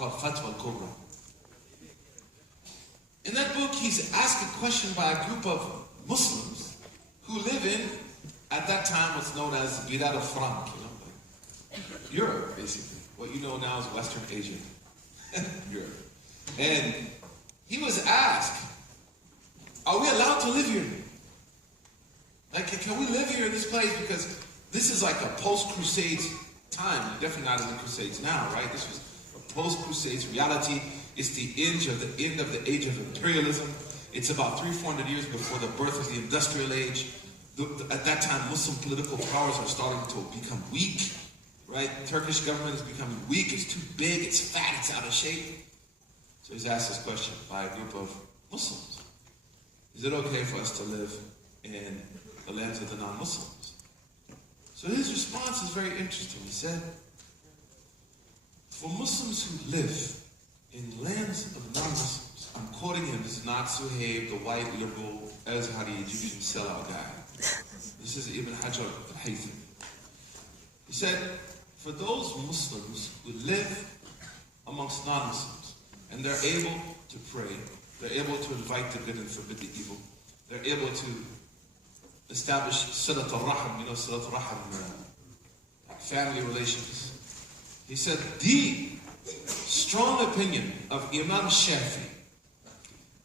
called Fatwa al-Kubra. In that book, he's asked a question by a group of Muslims who live in, at that time, what's known as Bilad al-Franc, like Europe, basically. What you know now is Western Asia. Europe. And he was asked, are we allowed to live here? Like, can we live here in this place? Because this is like a post-Crusades time. Definitely not in the Crusades now, right? This was a post-Crusades reality. It's the end of the age of imperialism. It's about 300-400 years before the birth of the industrial age. At that time, Muslim political powers are starting to become weak, right? Turkish government is becoming weak. It's too big. It's fat. It's out of shape. So he's asked this question by a group of Muslims. Is it okay for us to live in the lands of the non-Muslims? So his response is very interesting. He said, for Muslims who live in lands of non-Muslims, I'm quoting him, this is not Suhaib, the white liberal Azhari Egyptian sellout guy. This is Ibn Hajar al-Haytham. He said, for those Muslims who live amongst non-Muslims, and they're able to pray, they're able to invite the good and forbid the evil, they're able to establish Silat al-Rahim, Silat al-Rahim, family relations. He said, the strong opinion of Imam Shafi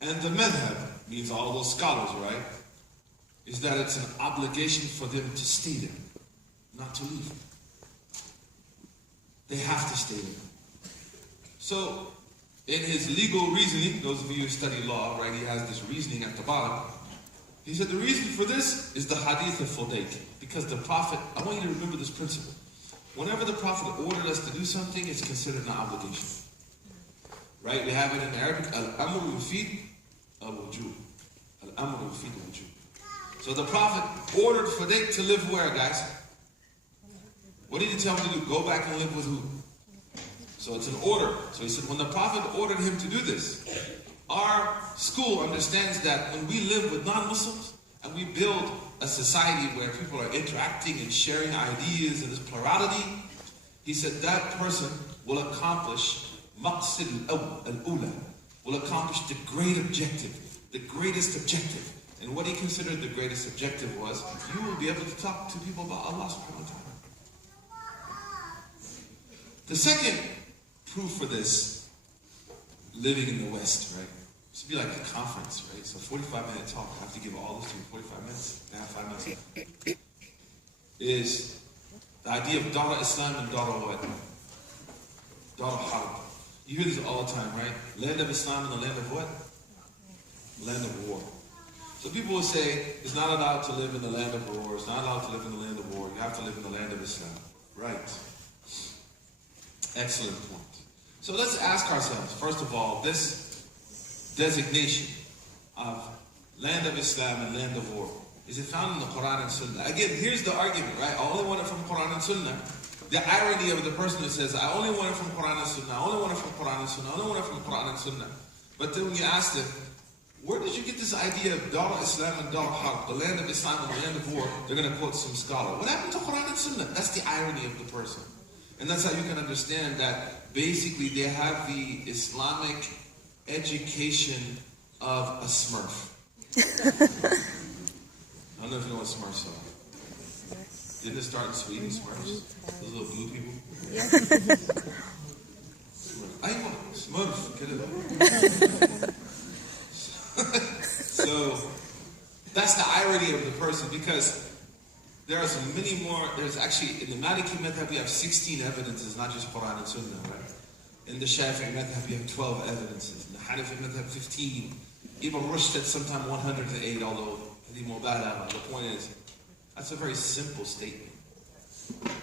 and the madhab, means all those scholars, right, is that it's an obligation for them to stay there, not to leave. They have to stay there. So, in his legal reasoning, those of you who study law, right, he has this reasoning at the bottom. He said the reason for this is the hadith of Fudayk. Because the Prophet, I want you to remember this principle. Whenever the Prophet ordered us to do something, it's considered an obligation. Right? We have it in Arabic, al-amru yufid al-wujub. Al-amru yufid al-wujub. So the Prophet ordered Fudayk to live where, guys? What did he tell him to do? Go back and live with who? So it's an order. So he said, when the Prophet ordered him to do this, our school understands that when we live with non-Muslims and we build a society where people are interacting and sharing ideas and this plurality, he said that person will accomplish maqsid al-ula, will accomplish the great objective, the greatest objective. And what he considered the greatest objective was, you will be able to talk to people about Allah subhanahu wa ta'ala. The second proof for this, living in the West, right? This would be like a conference, right? So 45-minute talk, I have to give all this to you, 45 minutes, and have 5 minutes. Is the idea of Dara Islam and Dara what? Dara Harb. You hear this all the time, right? Land of Islam and the land of what? Land of war. So people will say, it's not allowed to live in the land of war, it's not allowed to live in the land of war, you have to live in the land of Islam. Right. Excellent point. So let's ask ourselves, first of all, this designation of land of Islam and land of war, is it found in the Quran and Sunnah? Again, here's the argument, right? I only want it from Quran and Sunnah. The irony of the person who says, I only want it from Quran and Sunnah, I only want it from Quran and Sunnah, I only want it from Quran and Sunnah. But then when you ask them, where did you get this idea of Dar Islam and Dar Harb, the land of Islam and the land of war? They're going to quote some scholar. What happened to Quran and Sunnah? That's the irony of the person. And that's how you can understand that basically they have the Islamic education of a Smurf. I don't know if you know what Smurfs are. Didn't it start in Sweden, Smurfs? Those little blue people? Yeah. Smurf, get it? So, that's the irony of the person, because there are many more. There's actually, in the Maliki Madhab, we have 16 evidences, not just Quran and Sunnah, right? In the Shafi'i Madhab, we have 12 evidences. In the Hanafi Madhab, 15. Ibn Rushd said sometime 108, although the point is, that's a very simple statement.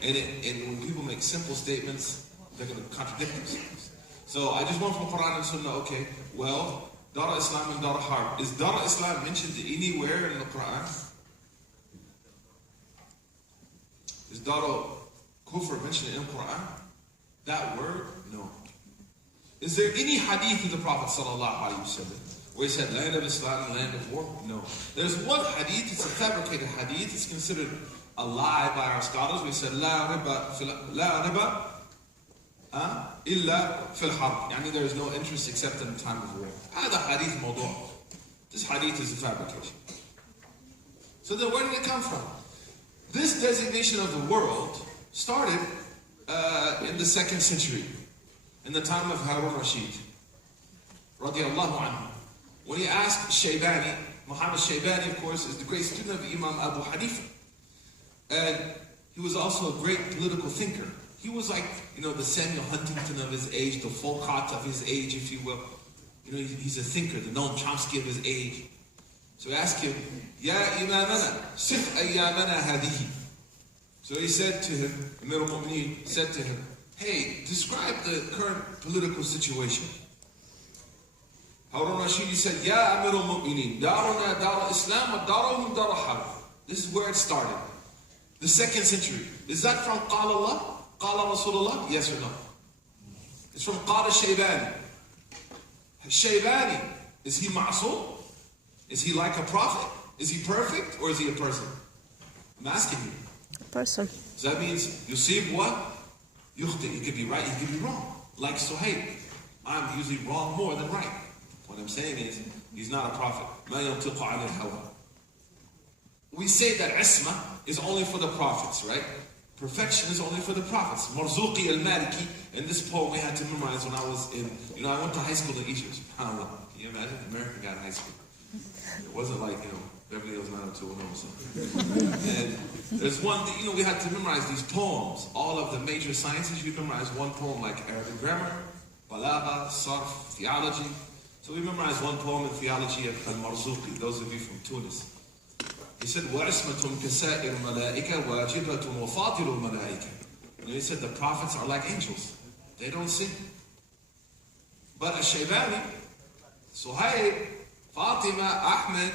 And when people make simple statements, they're going to contradict themselves. So I just went from Quran and Sunnah, okay, well, Dara Islam and Dara Harb. Is Dara Islam mentioned anywhere in the Quran? Is Dara Kufr mentioned in the Quran? That word? No. Is there any hadith of the Prophet ﷺ where he said land of Islam and land of war? No. There's one hadith, it's a fabricated hadith, it's considered a lie by our scholars. We said, La riba إلا في الحرب. يعني there is no interest except in the time of war. هذا حديث موضوع. This hadith is a fabrication. So then where did it come from? This designation of the world started in the 2nd century, in the time of Harun Rashid, radiallahu anhu. When he asked Shaybani, Muhammad Shaybani, of course, is the great student of Imam Abu Hanifa. And he was also a great political thinker. He was like, the Samuel Huntington of his age, the Folcott of his age, if you will. He's a thinker, the Noam Chomsky of his age. So he asked him, Ya Imamana, sif ayyamana hadihi. So he said to him, Amir al-Mu'mineen said to him, hey, describe the current political situation. Harun Rashid said, Ya Amir al-Mu'mineen, daruna dar al-Islam wa darahum dar al-Harb. This is where it started. The 2nd century. Is that from Qala Allah? Qala Rasulullah? Yes or no? It's from Qala Shaybani. Shaybani, is he ma'soom? Is he like a prophet? Is he perfect or is he a person? I'm asking you. A person. So that means yusib what? Yukhti. He could be right, he could be wrong. Like Suhaib. I'm usually wrong more than right. What I'm saying is, he's not a prophet. مَا يَنْطِقُ عَنِ الْهَوَىٰ. We say that isma is only for the prophets, right? Perfection is only for the prophets. Marzuqi al-Maliki, in this poem we had to memorize when I was in, I went to high school in Egypt. SubhanAllah. Can you imagine? American guy in high school. It wasn't like, Beverly Hills 90210 or something. And there's one thing, we had to memorize these poems. All of the major sciences, you memorize one poem like Arabic grammar, balagha, sarf, theology. So we memorized one poem in theology of al-Marzuqi, those of you from Tunis. He said, وَعِسْمَةٌ كَسَائِرُ مَلَائِكَ وَاجِبَةٌ وَفَاضِلُ الْمَلَائِكَ. And he said the prophets are like angels. They don't sin. But Shaybani, Suhaib, Fatima, Ahmed,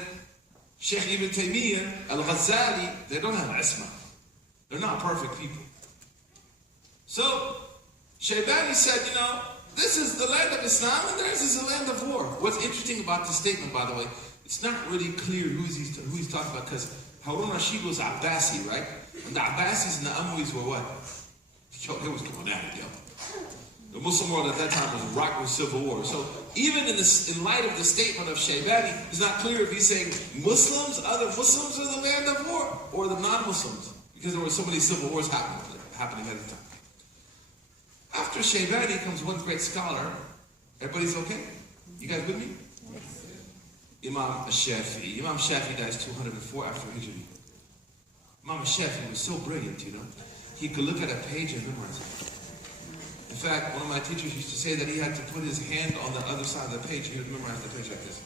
Sheikh Ibn Taymiyyah, Al-Ghazali, they don't have isma. They're not perfect people. So Shaybani said, this is the land of Islam and theirs is the land of war. What's interesting about this statement, by the way, it's not really clear who he's talking about, because Harun Rashid was Abbasi, right? And the Abbasis and the Umayyads were what? They was going at it, yo. The Muslim world at that time was rocked with civil war. So even in light of the statement of Shaybani, it's not clear if he's saying other Muslims are the land of war, or the non-Muslims, because there were so many civil wars happening at the time. After Shaybani comes one great scholar. Everybody's okay? You guys with me? Imam al-Shafi'i. Imam Shafi'i dies 204 after Hijri. Imam al-Shafi'i was so brilliant, He could look at a page and memorize it. In fact, one of my teachers used to say that he had to put his hand on the other side of the page and he would memorize the page like this.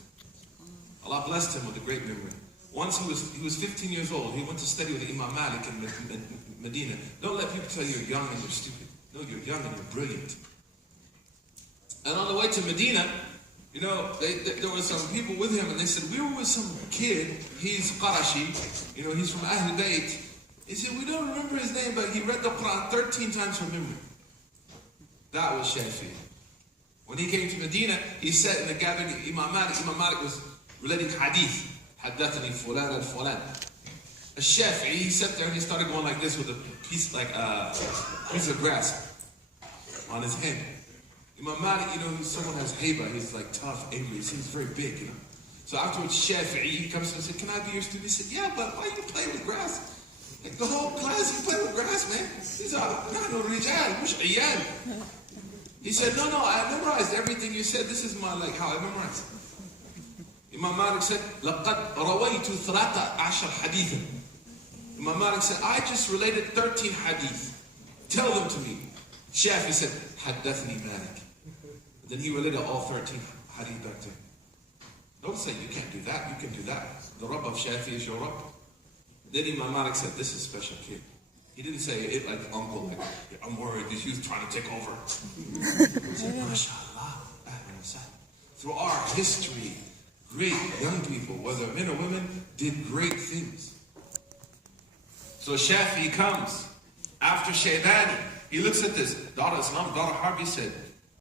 Allah blessed him with a great memory. Once he was 15 years old. He went to study with Imam Malik in Medina. Don't let people tell you you're young and you're stupid. No, you're young and you're brilliant. And on the way to Medina, there were some people with him and they said, we were with some kid, he's Qarashi, he's from Ahl Bayt. He said, we don't remember his name, but he read the Quran 13 times from memory. That was Shafi'i. When he came to Medina, he sat in the gathering of Imam Malik. Imam Malik was relating hadith. Haddathani fulan and fulan. Shafi'i, he sat there and he started going like this with a piece of grass on his hand. Imam Malik, someone has haiba, he's like tough, angry, he seems very big, So afterwards, Shafi'i, he comes and said, can I be your student? He said, yeah, but why you play with grass? Like the whole class, you play with grass, man. These are no rijal, mush iyal. He said, no, I memorized everything you said. This is how I memorized. Imam Malik said, لَقَدْ رَوَيْتُ 13 حَدِيثًا. Imam Malik said, I just related 13 hadith. Tell them to me. Shafi said, حَدَّثْنِي Malik. Then he related all 13 hadith back to him. Don't say you can't do that, you can do that. The Rabb of Shafi is your Rabb. Then Imam Malik said, this is a special kid. He didn't say it like uncle, like, I'm worried that he's trying to take over. He said, MashaAllah, through our history, great young people, whether men or women, did great things. So Shafi comes after Shaybani. He looks at this, Dar Islam, Dar Harb, he said,